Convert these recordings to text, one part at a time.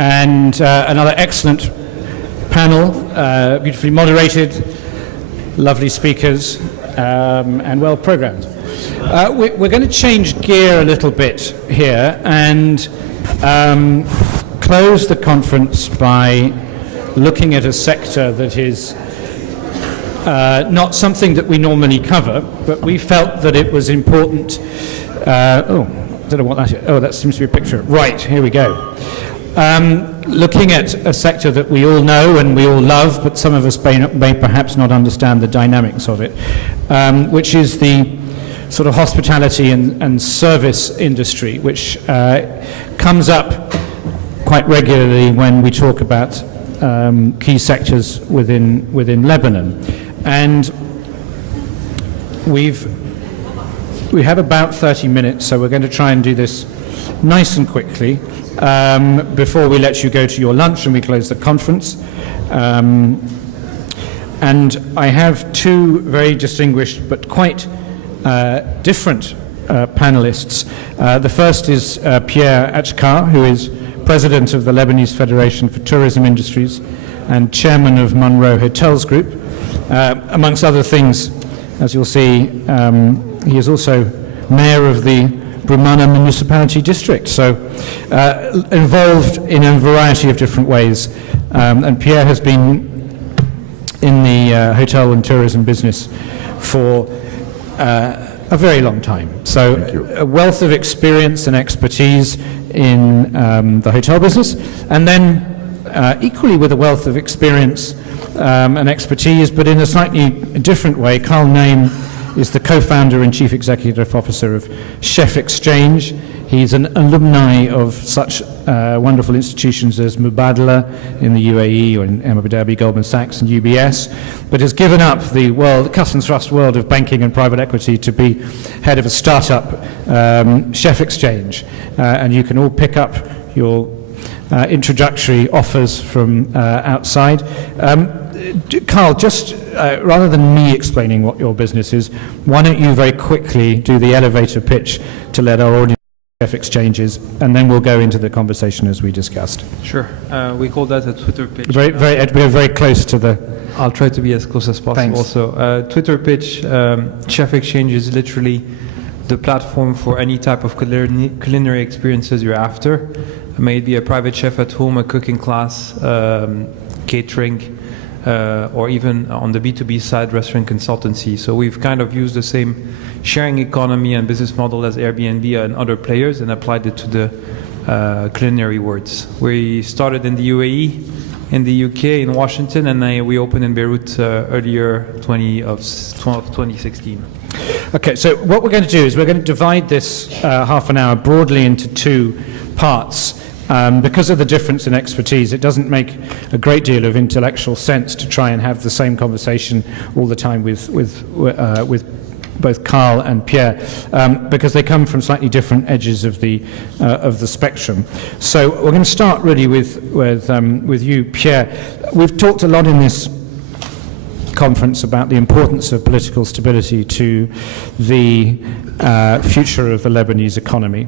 and another excellent panel, beautifully moderated, lovely speakers, and well programmed. We're going to change gear a little bit here and close the conference by looking at a sector that is not something that we normally cover, but we felt that it was important. I don't know what that is. Oh, that seems to be a picture. Right, here we go. Looking at a sector that we all know and we all love, but some of us may perhaps not understand the dynamics of it, which is the sort of hospitality and service industry, which comes up quite regularly when we talk about key sectors within Lebanon. And we have about 30 minutes, so we're going to try and do this nice and quickly before we let you go to your lunch and we close the conference. And I have two very distinguished but quite different panelists. The first is Pierre Achkar, who is President of the Lebanese Federation for Tourism Industries and Chairman of Monroe Hotels Group. Amongst other things, as you'll see, he is also Mayor of the Brumana Municipality District, so involved in a variety of different ways. And Pierre has been in the hotel and tourism business for a very long time. So a wealth of experience and expertise in the hotel business, and then equally with a wealth of experience and expertise, but in a slightly different way. Carl Naim is the co-founder and chief executive officer of Chef Exchange. He's an alumni of such wonderful institutions as Mubadala in the UAE or in Abu Dhabi, Goldman Sachs and UBS, but has given up the cut and thrust world of banking and private equity to be head of a startup, Chef Exchange. And you can all pick up your introductory offers from outside. Carl, just rather than me explaining what your business is, why don't you very quickly do the elevator pitch to let our audience know what Chef Exchange is, and then we'll go into the conversation as we discussed. Sure. We call that a Twitter pitch. We're very close to the... I'll try to be as close as possible. Thanks. Also, Twitter pitch, Chef Exchange is literally the platform for any type of culinary experiences you're after. May it be a private chef at home, a cooking class, catering, or even on the B2B side, restaurant consultancy. So we've kind of used the same sharing economy and business model as Airbnb and other players and applied it to the culinary worlds. We started in the UAE, in the UK, in Washington, and we opened in Beirut earlier 2016. Okay, so what we're going to do is we're going to divide this half an hour broadly into two parts. Because of the difference in expertise, it doesn't make a great deal of intellectual sense to try and have the same conversation all the time with both Carl and Pierre, because they come from slightly different edges of the spectrum. So we're going to start really with you, Pierre. We've talked a lot in this conference about the importance of political stability to the future of the Lebanese economy.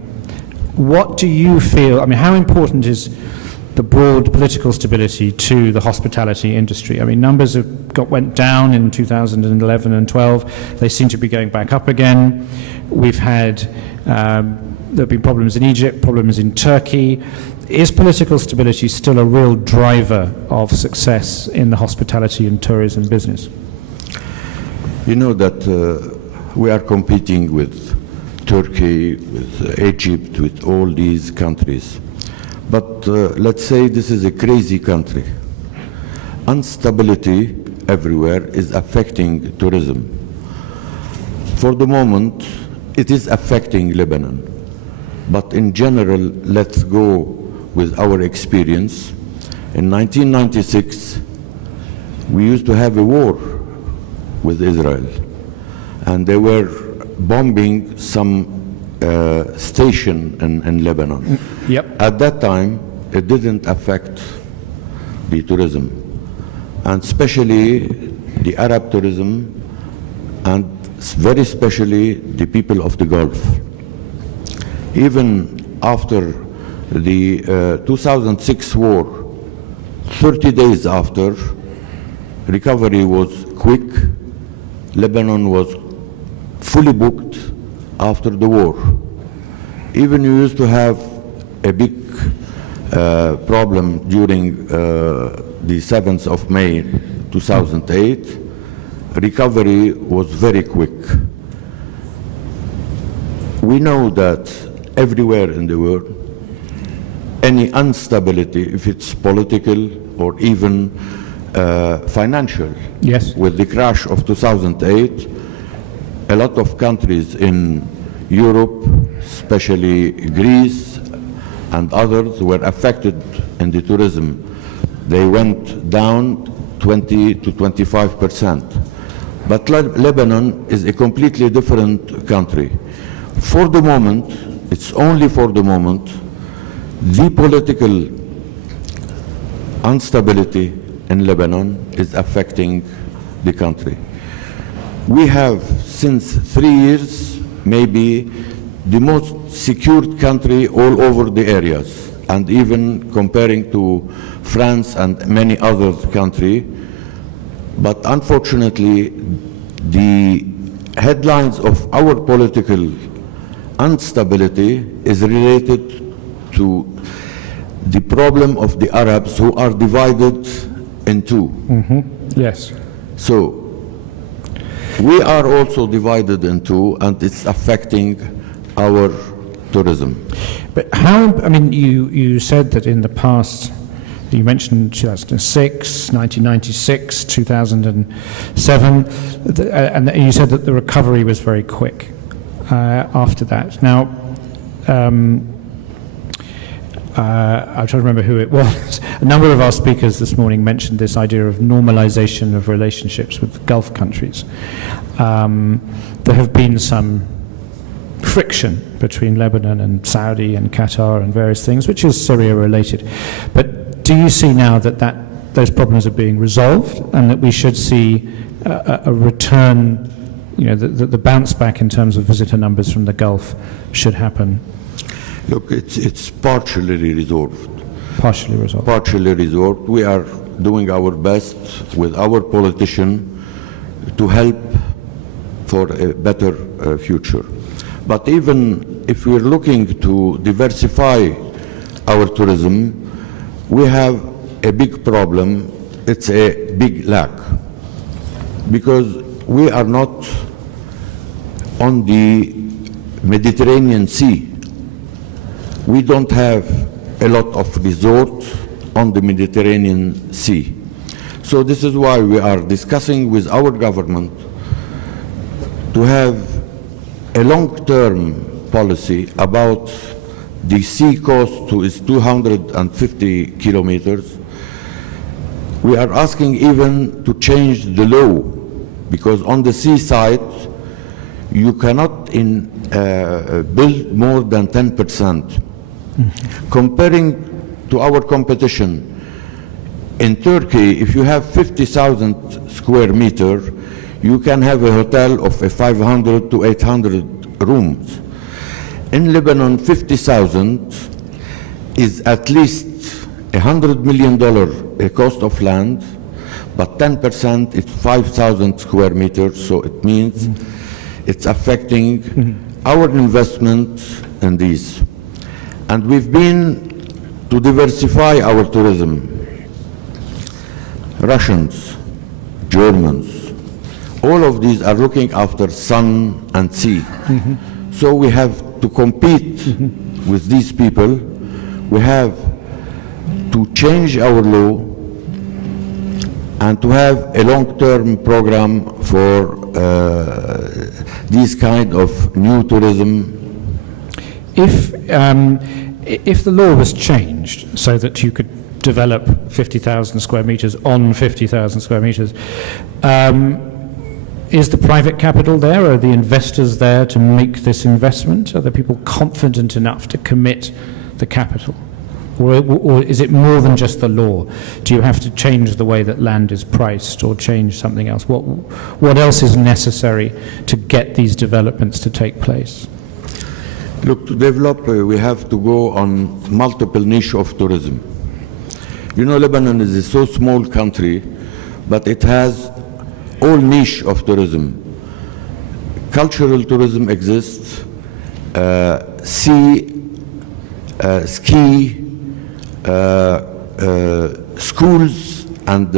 What do you feel, how important is the broad political stability to the hospitality industry? Numbers went down in 2011 and 12. They seem to be going back up again. We've had, there have been problems in Egypt, problems in Turkey. Is political stability still a real driver of success in the hospitality and tourism business? You know that we are competing with Turkey, with Egypt, with all these countries. But let's say this is a crazy country. Instability everywhere is affecting tourism. For the moment, it is affecting Lebanon. But in general, let's go with our experience. In 1996, we used to have a war with Israel, and they were bombing some station in Lebanon. Yep. At that time, it didn't affect the tourism, and especially the Arab tourism, and very especially the people of the Gulf. Even after The 2006 war, 30 days after, recovery was quick. Lebanon was fully booked after the war. Even we used to have a big problem during the 7th of May 2008. Recovery was very quick. We know that everywhere in the world, any instability, if it's political or even financial, Yes. with the crash of 2008, a lot of countries in Europe, especially Greece and others, were affected in the tourism. They went down 20 to 25%. But Lebanon is a completely different country. For the moment, it's only for the moment, the political instability in Lebanon is affecting the country. We have, since 3 years, maybe the most secured country all over the areas, and even comparing to France and many other countries. But unfortunately, the headlines of our political instability is related to the problem of the Arabs who are divided in two. Yes. So we are also divided in two, and it's affecting our tourism. But how, I mean, you said that in the past, you mentioned 2006, 1996, 2007, and you said that the recovery was very quick after that. Now, I'm trying to remember who it was. A number of our speakers this morning mentioned this idea of normalization of relationships with Gulf countries. There have been some friction between Lebanon and Saudi and Qatar and various things, which is Syria related. But do you see now that those problems are being resolved and that we should see a return, you know, the bounce back in terms of visitor numbers from the Gulf should happen? Look, it's partially resolved. Partially resolved. Partially resolved. We are doing our best with our politicians to help for a better future. But even if we're looking to diversify our tourism, we have a big problem. It's a big lack, because we are not on the Mediterranean Sea. We don't have a lot of resorts on the Mediterranean Sea. So this is why we are discussing with our government to have a long-term policy about the sea coast to is 250 kilometers. We are asking even to change the law, because on the seaside you cannot build more than 10%. Comparing to our competition, in Turkey, if you have 50,000 square meters, you can have a hotel of 500 to 800 rooms. In Lebanon, 50,000 is at least $100 million a cost of land, but 10% is 5,000 square meters, so it means it's affecting our investment in these. And we've been to diversify our tourism. Russians, Germans, all of these are looking after sun and sea. So we have to compete with these people. We have to change our law and to have a long-term program for these kind of new tourism. If the law was changed so that you could develop 50,000 square meters on 50,000 square meters, is the private capital there? Are the investors there to make this investment? Are the people confident enough to commit the capital? Or is it more than just the law? Do you have to change the way that land is priced or change something else? What else is necessary to get these developments to take place? Look, to develop, we have to go on multiple niche of tourism. You know, Lebanon is a so small country, but it has all niche of tourism. Cultural tourism exists, sea, ski, schools and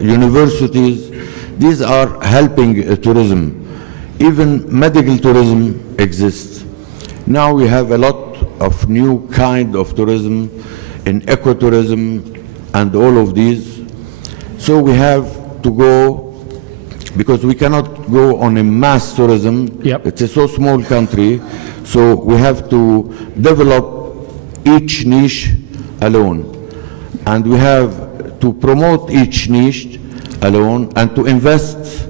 universities. These are helping tourism. Even medical tourism exists. Now we have a lot of new kind of tourism in ecotourism and all of these. So we have to go, because we cannot go on a mass tourism. Yep. It's a so small country, so we have to develop each niche alone. And we have to promote each niche alone and to invest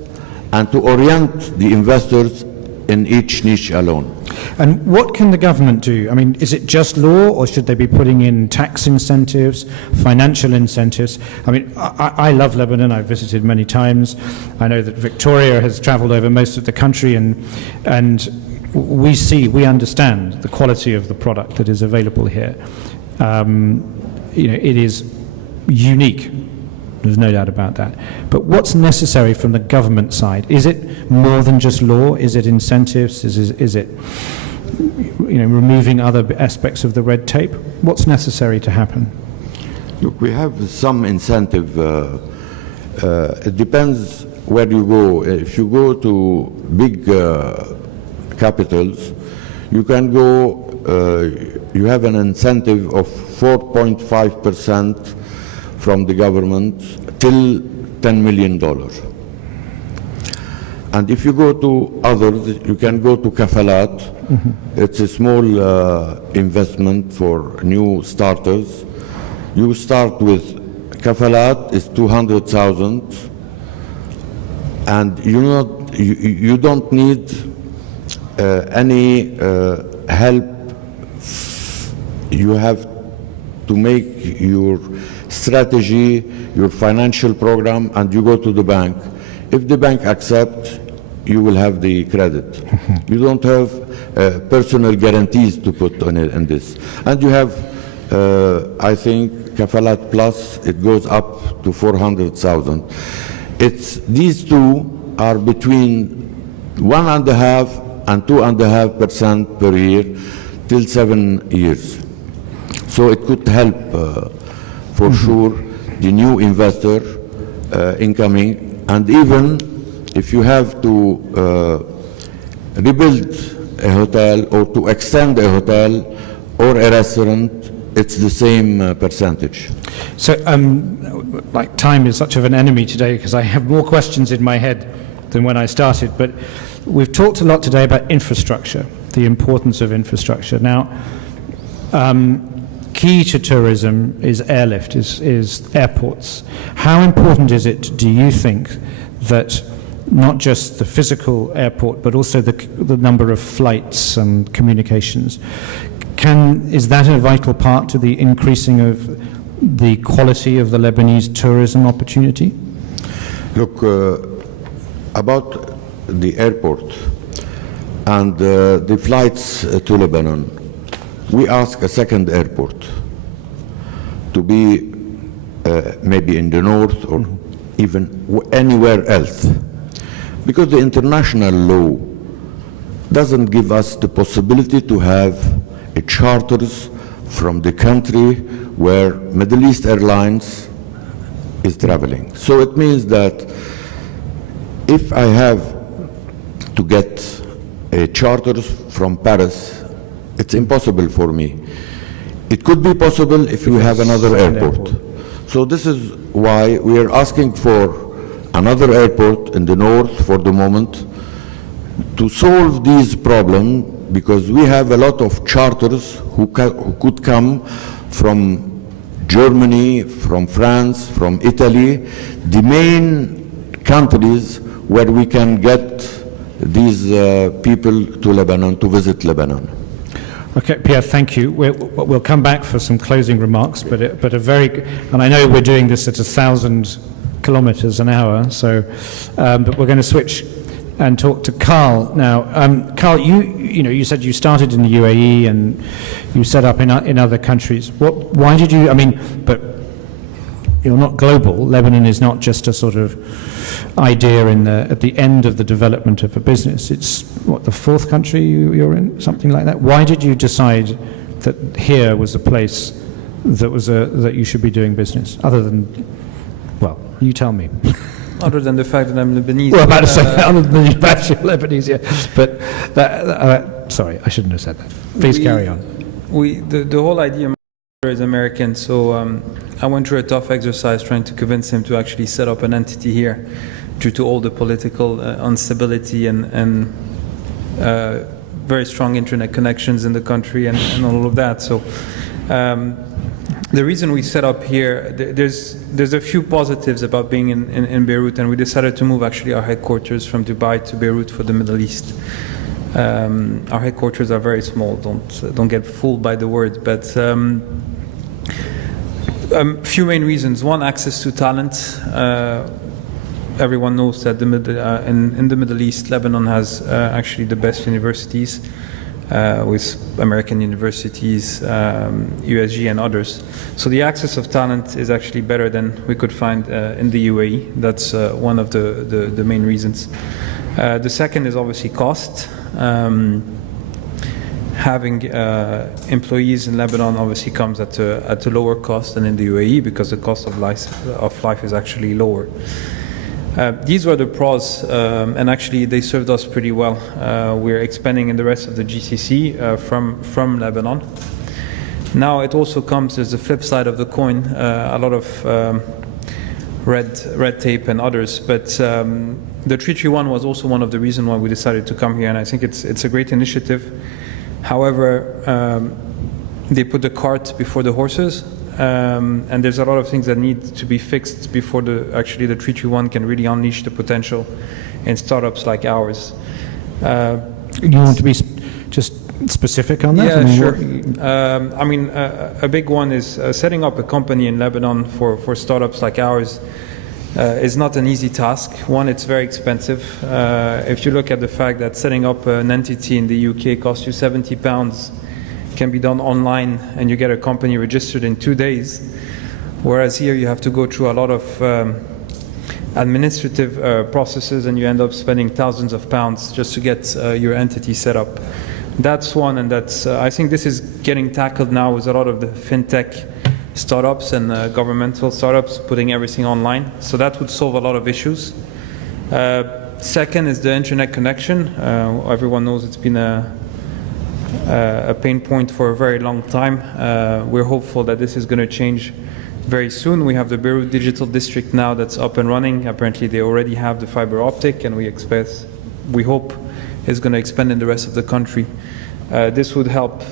and to orient the investors in each niche alone. And what can the government do? I mean, is it just law, or should they be putting in tax incentives, financial incentives? I mean, I love Lebanon. I've visited many times. I know that Victoria has traveled over most of the country, and we understand the quality of the product that is available here. You know, it is unique. There's no doubt about that. But what's necessary from the government side? Is it more than just law? Is it incentives? Is it removing other aspects of the red tape? What's necessary to happen? Look, we have some incentive. It depends where you go. If you go to big capitals, you can go, you have an incentive of 4.5% from the government till $10 million. And if you go to others, you can go to kafalat. Mm-hmm. It's a small investment for new starters. You start with kafalat, is 200,000, and you don't need any help. You have to make your strategy, your financial program, and you go to the bank. If the bank accepts, you will have the credit. You don't have personal guarantees to put on it in this. And you have, I think, Kafalat Plus, it goes up to 400,000. These two are between 1.5% and 2.5% per year till 7 years. So it could help for sure the new investor incoming, and even if you have to rebuild a hotel or to extend a hotel or a restaurant, it's the same percentage. So, like, time is such of an enemy today because I have more questions in my head than when I started, but we've talked a lot today about infrastructure, the importance of infrastructure. Now, key to tourism is airlift, is airports. How important is it, do you think, that not just the physical airport, but also the number of flights and communications? Is that a vital part to the increasing of the quality of the Lebanese tourism opportunity? Look, about the airport and the flights to Lebanon, we ask a second airport to be maybe in the north or even anywhere else, because the international law doesn't give us the possibility to have a charters from the country where Middle East Airlines is traveling. So it means that if I have to get a charters from Paris, it's impossible for me. It could be possible if you have another airport. So this is why we are asking for another airport in the north for the moment to solve these problems, because we have a lot of charters who could come from Germany, from France, from Italy, the main countries where we can get these people to Lebanon, to visit Lebanon. Okay, Pierre, thank you. We'll come back for some closing remarks, but and I know we're doing this at 1,000 kilometers an hour, so, but we're going to switch and talk to Carl now. Carl, you said you started in the UAE and you set up in other countries. Why did you? I mean, but you're not global. Lebanon is not just a sort of idea at the end of the development of a business. It's the fourth country you're in, something like that. Why did you decide that here was a place that you should be doing business? Other than, well, you tell me. Other than the fact that I'm Lebanese. Well, about to say other than you're actually Lebanese, yeah. But sorry, I shouldn't have said that. Please carry on. The whole idea is American, so I went through a tough exercise trying to convince him to actually set up an entity here, due to all the political instability and very strong internet connections in the country and all of that. So the reason we set up here, there's a few positives about being in Beirut, and we decided to move actually our headquarters from Dubai to Beirut for the Middle East. Our headquarters are very small. Don't get fooled by the word, but few main reasons. One, access to talent. Everyone knows that in the Middle East, Lebanon has actually the best universities, with American universities, USG and others. So the access of talent is actually better than we could find in the UAE. That's one of the main reasons. The second is obviously cost. Having employees in Lebanon obviously comes at a lower cost than in the UAE, because the cost of life is actually lower. These were the pros, and actually they served us pretty well. We're expanding in the rest of the GCC from Lebanon. Now it also comes as the flip side of the coin, a lot of red tape and others, but the 331 was also one of the reasons why we decided to come here, and I think it's a great initiative. However, they put the cart before the horses. And there's a lot of things that need to be fixed before the 331 can really unleash the potential in startups like ours. You want to be just specific on that? Yeah, sure. A big one is setting up a company in Lebanon for startups like ours is not an easy task. One, it's very expensive. If you look at the fact that setting up an entity in the UK costs you £70, can be done online, and you get a company registered in 2 days, whereas here you have to go through a lot of administrative processes, and you end up spending thousands of pounds just to get your entity set up. That's one, and that's I think this is getting tackled now with a lot of the fintech startups and governmental startups putting everything online, so that would solve a lot of issues. Second is the internet connection. Everyone knows it's been a pain point for a very long time. We're hopeful that this is going to change very soon. We have the Beirut Digital District now that's up and running. Apparently they already have the fiber optic, and we hope it's going to expand in the rest of the country. This would help.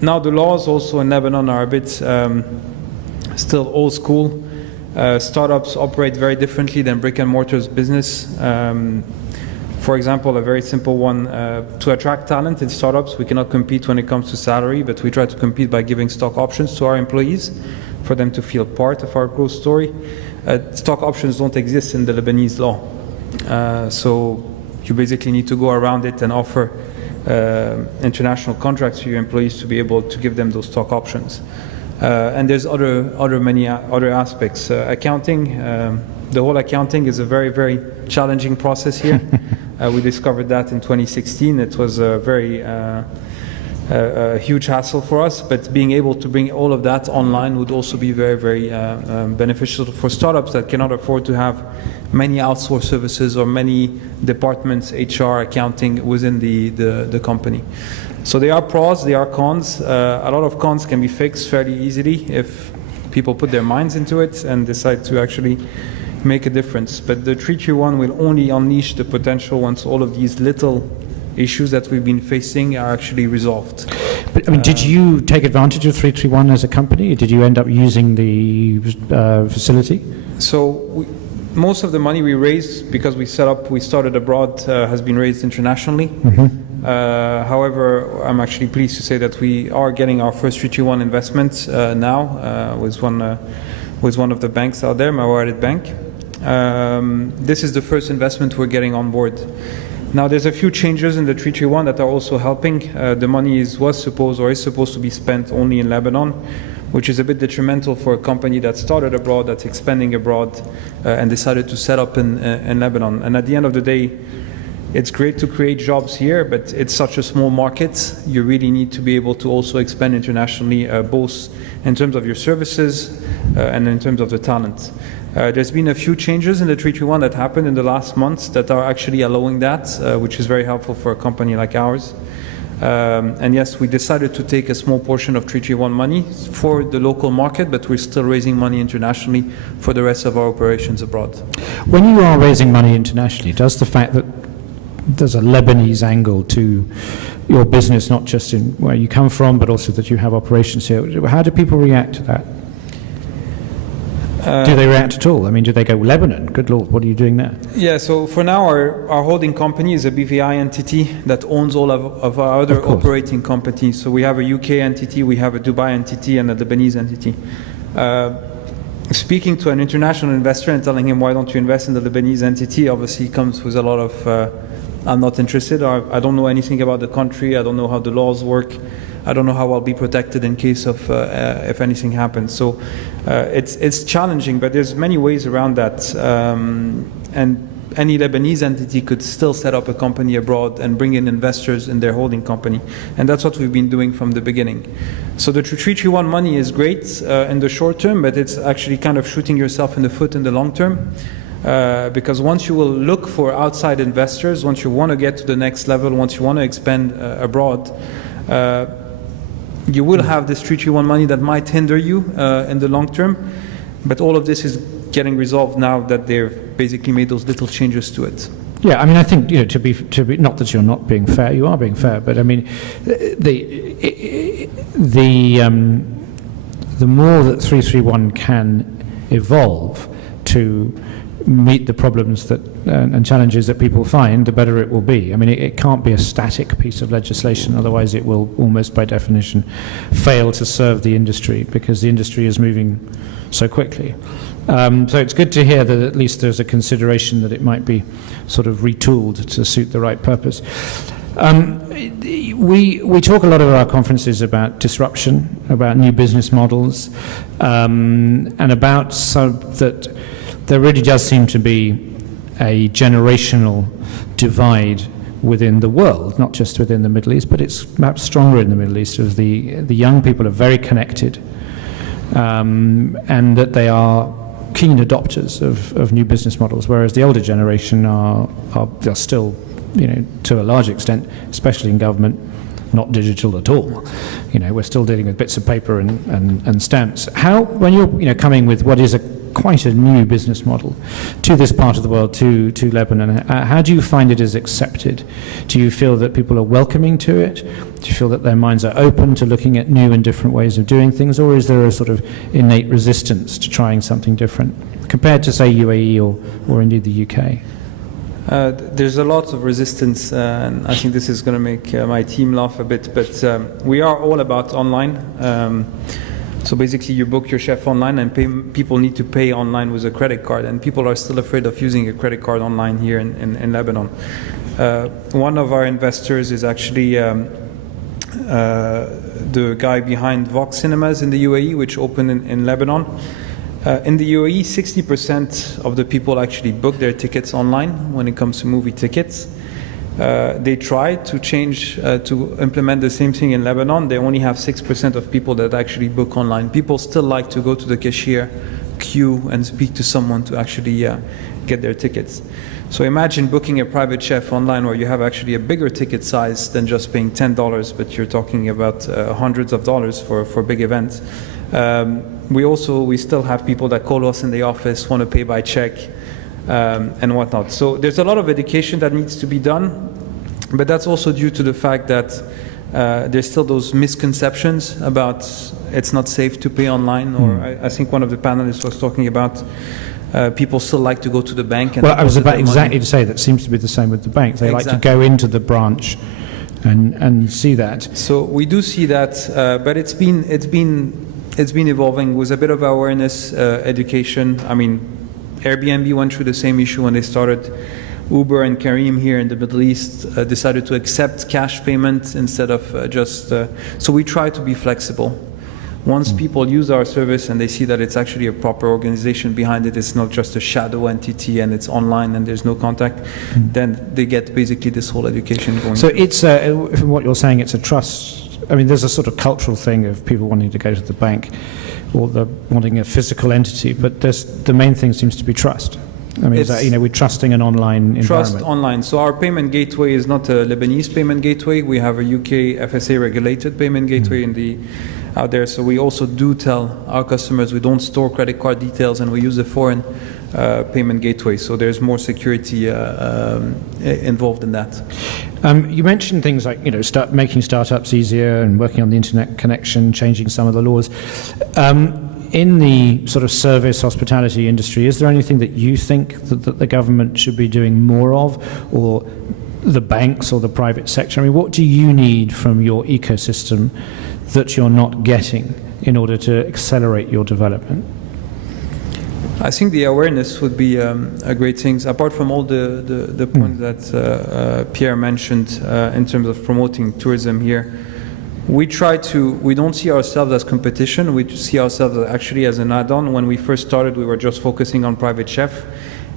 Now the laws also in Lebanon are a bit still old school. Startups operate very differently than brick and mortar's business. For example, a very simple one, to attract talent in startups, we cannot compete when it comes to salary, but we try to compete by giving stock options to our employees for them to feel part of our growth story. Stock options don't exist in the Lebanese law. So you basically need to go around it and offer international contracts to your employees to be able to give them those stock options. And there's many other aspects. Accounting, the whole accounting is a very, very challenging process here. We discovered that in 2016. It was a very huge hassle for us, but being able to bring all of that online would also be very, very beneficial for startups that cannot afford to have many outsourced services or many departments, HR, accounting within the company. So there are pros, there are cons. A lot of cons can be fixed fairly easily if people put their minds into it and decide to actually make a difference. But the 331 will only unleash the potential once all of these little issues that we've been facing are actually resolved. But I mean, did you take advantage of 331 as a company? Did you end up using the facility? So most of the money we raised, because we started abroad, has been raised internationally. Mm-hmm. However, I'm actually pleased to say that we are getting our first 331 investment now with one of the banks out there, Mawarid Bank. This is the first investment we're getting on board. Now, there's a few changes in the 331 that are also helping. The money is supposed to be spent only in Lebanon, which is a bit detrimental for a company that started abroad, that's expanding abroad, and decided to set up in Lebanon. And at the end of the day, it's great to create jobs here, but it's such a small market. You really need to be able to also expand internationally, both in terms of your services and in terms of the talent. There's been a few changes in the 331 that happened in the last months that are actually allowing that, which is very helpful for a company like ours. And yes, we decided to take a small portion of 331 money for the local market, but we're still raising money internationally for the rest of our operations abroad. When you are raising money internationally, does the fact that there's a Lebanese angle to your business, not just in where you come from, but also that you have operations here, how do people react to that? Do they react at all? I mean, do they go, Lebanon, good Lord, what are you doing there? Yeah, so for now, our holding company is a BVI entity that owns all of our other operating companies. So we have a UK entity, we have a Dubai entity, and a Lebanese entity. Speaking to an international investor and telling him, why don't you invest in the Lebanese entity, obviously comes with a lot of, I'm not interested, or I don't know anything about the country, I don't know how the laws work, I don't know how I'll be protected in case of if anything happens. So it's challenging, but there's many ways around that. And any Lebanese entity could still set up a company abroad and bring in investors in their holding company. And that's what we've been doing from the beginning. So the 331 money is great in the short term, but it's actually kind of shooting yourself in the foot in the long term. Because once you will look for outside investors, once you want to get to the next level, once you want to expand abroad, you will have this 331 money that might hinder you in the long term. But all of this is getting resolved now that they've basically made those little changes to it. Yeah, I mean, I think, you know, to be not that you're not being fair, you are being fair, but I mean, the more that 331 can evolve to meet the problems that and challenges that people find, the better it will be. I mean, it can't be a static piece of legislation, otherwise it will almost by definition fail to serve the industry, because the industry is moving so quickly. So it's good to hear that at least there's a consideration that it might be sort of retooled to suit the right purpose. We talk a lot at our conferences about disruption, about new business models, and about that there really does seem to be a generational divide within the world, not just within the Middle East, but it's perhaps stronger in the Middle East, of the young people are very connected, and that they are keen adopters of new business models, whereas the older generation are still, you know, to a large extent, especially in government, not digital at all. You know, we're still dealing with bits of paper and stamps. How, when you're coming with what is quite a new business model to this part of the world, to Lebanon, how do you find it is accepted? Do you feel that people are welcoming to it? Do you feel that their minds are open to looking at new and different ways of doing things, or is there a sort of innate resistance to trying something different compared to, say, UAE or indeed the UK? There's a lot of resistance, and I think this is going to make my team laugh a bit, but we are all about online. So basically you book your chef online, and people need to pay online with a credit card, and people are still afraid of using a credit card online here in Lebanon. One of our investors is actually the guy behind Vox Cinemas in the UAE, which opened in Lebanon. In the UAE, 60% of the people actually book their tickets online when it comes to movie tickets. They tried to change, to implement the same thing in Lebanon. They only have 6% of people that actually book online. People still like to go to the cashier, queue, and speak to someone to actually get their tickets. So imagine booking a private chef online where you have actually a bigger ticket size than just paying $10, but you're talking about hundreds of dollars for big events. We still have people that call us in the office, want to pay by check, and whatnot. So there's a lot of education that needs to be done, but that's also due to the fact that there's still those misconceptions about it's not safe to pay online, or I think one of the panelists was talking about people still like to go to the bank. And well, I was about exactly to say that seems to be the same with the bank. They like to go into the branch and see that. So we do see that, but it's been evolving with a bit of awareness, education. I mean, Airbnb went through the same issue when they started. Uber and Careem here in the Middle East decided to accept cash payments instead of so we try to be flexible. Once people use our service and they see that it's actually a proper organization behind it, it's not just a shadow entity and it's online and there's no contact, then they get basically this whole education going. So it's, from what you're saying, it's a trust. I mean, there's a sort of cultural thing of people wanting to go to the bank or wanting a physical entity, but the main thing seems to be trust. I mean, we're trusting an online environment. Trust online. So our payment gateway is not a Lebanese payment gateway. We have a UK FSA regulated payment gateway out there. So we also do tell our customers we don't store credit card details and we use a foreign payment gateway. So there's more security involved in that. You mentioned things like making startups easier and working on the internet connection, changing some of the laws. In the sort of service hospitality industry, is there anything that you think that the government should be doing more of, or the banks or the private sector? I mean, what do you need from your ecosystem that you're not getting in order to accelerate your development? I think the awareness would be a great thing. Apart from all the points that Pierre mentioned in terms of promoting tourism here, we don't see ourselves as competition, we see ourselves actually as an add-on. When we first started, we were just focusing on private chef,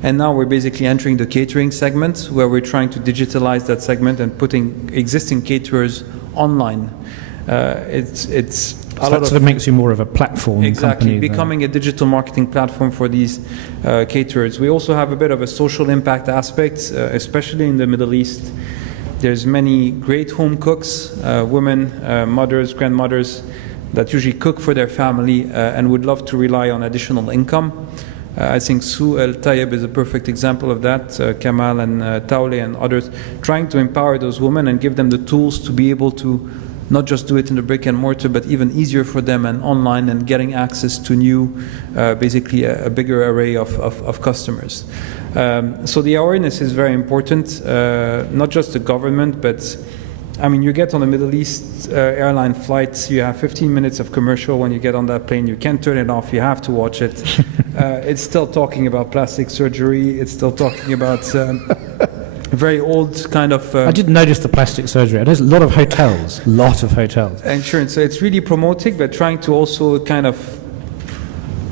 and now we're basically entering the catering segment, where we're trying to digitalize that segment and putting existing caterers online. That sort of makes you more of a platform exactly, company. Becoming a digital marketing platform for these caterers. We also have a bit of a social impact aspect, especially in the Middle East. There's many great home cooks, women, mothers, grandmothers, that usually cook for their family and would love to rely on additional income. I think Sue El Tayeb is a perfect example of that, Kamal and Taule and others, trying to empower those women and give them the tools to be able to not just do it in the brick and mortar, but even easier for them and online, and getting access to new, basically a bigger array of customers. So the awareness is very important, not just the government, but I mean, you get on a Middle East airline flight, you have 15 minutes of commercial when you get on that plane, you can't turn it off, you have to watch it. It's still talking about plastic surgery, it's still talking about very old kind of... I didn't notice the plastic surgery. There's a lot of hotels, Insurance. So it's really promoting, but trying to also kind of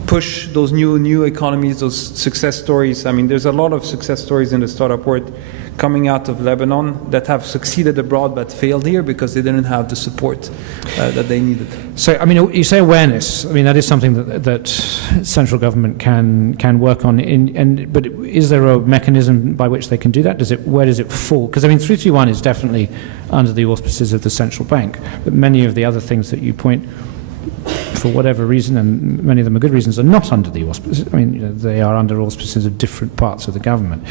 push those new economies, those success stories. I mean, there's a lot of success stories in the startup world coming out of Lebanon that have succeeded abroad but failed here because they didn't have the support that they needed. So, I mean, you say awareness. I mean, that is something that central government can work on. But is there a mechanism by which they can do that? Where does it fall? Because, I mean, 331 is definitely under the auspices of the central bank. But many of the other things that you point, for whatever reason, and many of them are good reasons, are not under the auspices. I mean, they are under auspices of different parts of the government.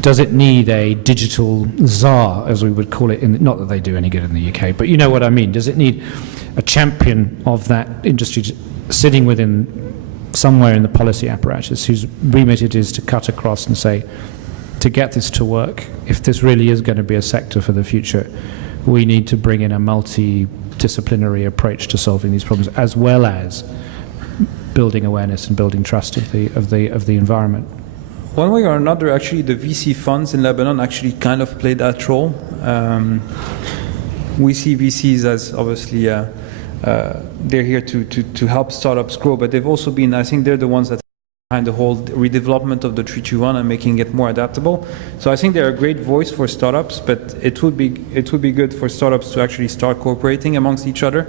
Does it need a digital czar, as we would call it? Not that they do any good in the UK, but you know what I mean. Does it need a champion of that industry sitting within somewhere in the policy apparatus whose remit it is to cut across and say, to get this to work, if this really is going to be a sector for the future, we need to bring in a multidisciplinary approach to solving these problems, as well as building awareness and building trust of the environment. One way or another, actually, the VC funds in Lebanon actually kind of play that role. We see VCs as obviously they're here to help startups grow, but they've also been, I think they're the ones that behind the whole redevelopment of the 321 and making it more adaptable. So I think they're a great voice for startups, but it would be good for startups to actually start cooperating amongst each other.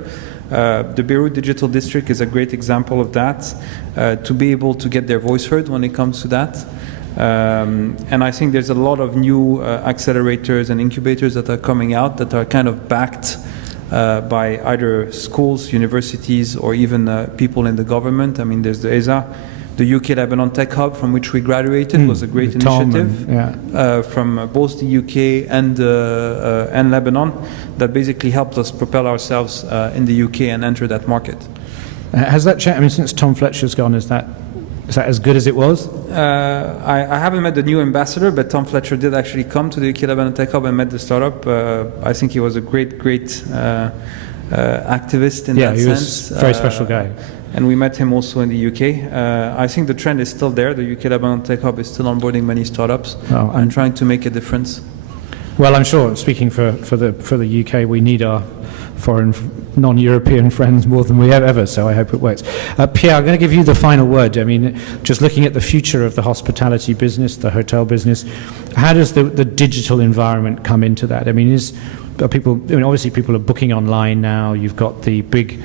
The Beirut Digital District is a great example of that, to be able to get their voice heard when it comes to that. And I think there's a lot of new accelerators and incubators that are coming out that are kind of backed by either schools, universities, or even people in the government. I mean, there's the ESA. The UK Lebanon Tech Hub, from which we graduated, was a great initiative from both the UK and Lebanon that basically helped us propel ourselves in the UK and enter that market. Has that changed? I mean, since Tom Fletcher's gone, is that as good as it was? I haven't met the new ambassador, but Tom Fletcher did actually come to the UK Lebanon Tech Hub and met the startup. I think he was a great activist in Yeah, that he sense. was a very special guy. And we met him also in the UK. I think the trend is still there. The UK Lebanon Tech Hub is still onboarding many startups and trying to make a difference. Well, I'm sure, speaking for the UK, we need our foreign, non-European friends more than we have ever, so I hope it works. Pierre, I'm going to give you the final word. I mean, just looking at the future of the hospitality business, the hotel business, how does the digital environment come into that? I mean, obviously people are booking online now. You've got the big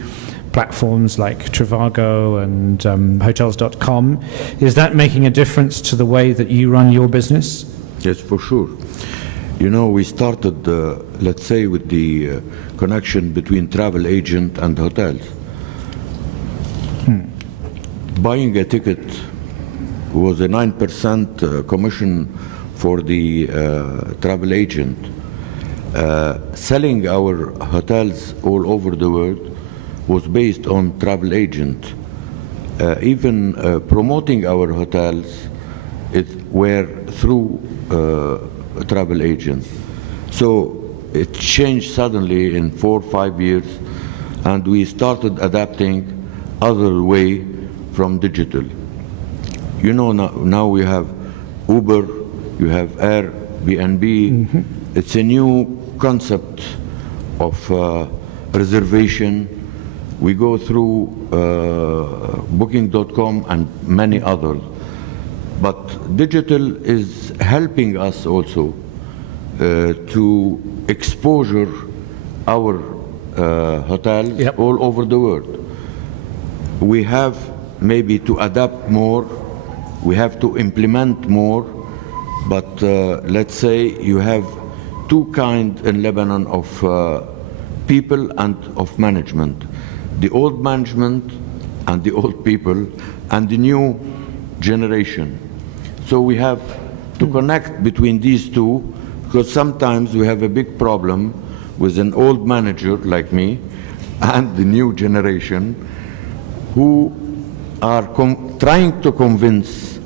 platforms like Trivago and hotels.com. Is that making a difference to the way that you run your business? Yes, for sure. You know, we started, let's say, with the connection between travel agent and hotels. Buying a ticket was a 9% commission for the travel agent. Selling our hotels all over the world was based on travel agent. Even promoting our hotels were through a travel agent. So it changed suddenly in 4 or 5 years, and we started adapting other way from digital. You know, now we have Uber, you have Airbnb. Mm-hmm. It's a new concept of reservation. We go through booking.com and many others. But digital is helping us also to exposure our hotels all over the world. We have maybe to adapt more, we have to implement more, but let's say you have two kinds in Lebanon of people and of management. The old management and the old people and the new generation. So we have to connect between these two, because sometimes we have a big problem with an old manager like me and the new generation who are trying to convince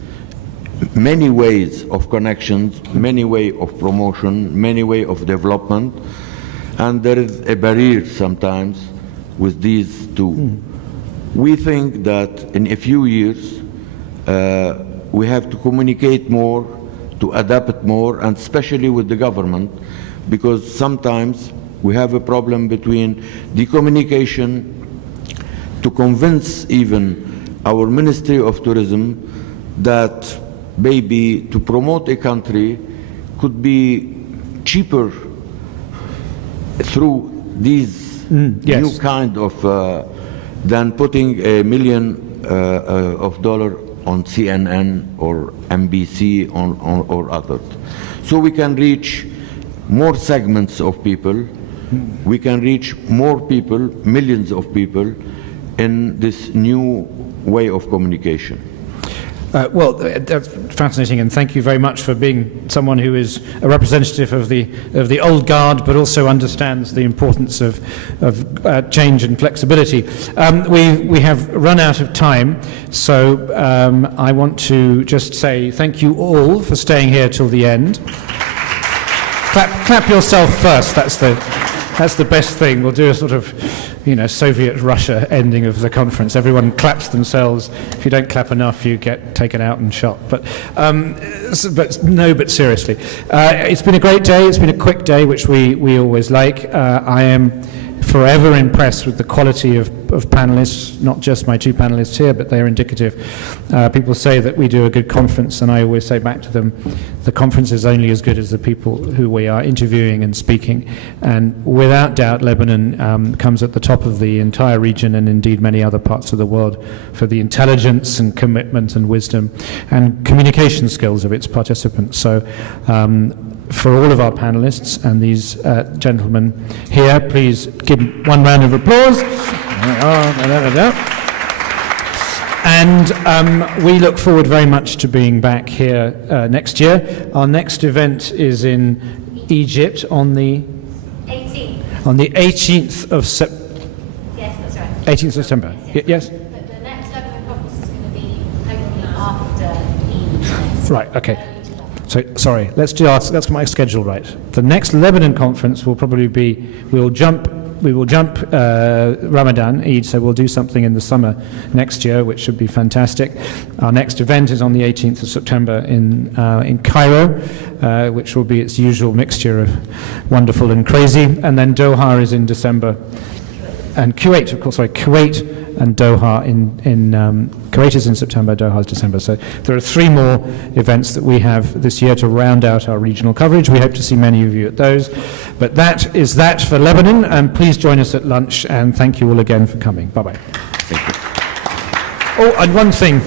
many ways of connections, many ways of promotion, many ways of development, and there is a barrier sometimes with these two. We think that in a few years we have to communicate more, to adapt more, and especially with the government, because sometimes we have a problem between the communication to convince even our Ministry of Tourism that maybe to promote a country could be cheaper through these new kind of than putting $1 million of dollars on CNN or NBC or others. So we can reach more segments of people, we can reach more people, millions of people, in this new way of communication. Well, that's fascinating, and thank you very much for being someone who is a representative of the old guard, but also understands the importance of change and flexibility. We have run out of time, so I want to just say thank you all for staying here till the end. Clap yourself first. That's the best thing. We'll do a sort of, Soviet Russia ending of the conference. Everyone claps themselves. If you don't clap enough, you get taken out and shot. But seriously, it's been a great day. It's been a quick day, which we always like. I am forever impressed with the quality of panelists, not just my two panelists here, but they're indicative. People say that we do a good conference, and I always say back to them, the conference is only as good as the people who we are interviewing and speaking. And without doubt, Lebanon comes at the top of the entire region, and indeed many other parts of the world, for the intelligence and commitment and wisdom and communication skills of its participants. So for all of our panelists and these gentlemen here, please give one round of applause. And we look forward very much to being back here next year. Our next event is in Egypt on the 18th. On the 18th of September. Yes, that's right. 18th of September. Yes. But the next Lebanon conference is going to be hopefully after Eid. Right. Okay. So, sorry, let's get my schedule right. The next Lebanon conference will probably be, we'll jump Ramadan, Eid, so we'll do something in the summer next year, which should be fantastic. Our next event is on the 18th of September in Cairo, which will be its usual mixture of wonderful and crazy. And then Doha is in December. And Kuwait, of course, Kuwait and Doha Kuwait is in September, Doha is December. So there are 3 more events that we have this year to round out our regional coverage. We hope to see many of you at those. But that is that for Lebanon, and please join us at lunch, and thank you all again for coming. Bye-bye. Thank you. Oh, and one thing.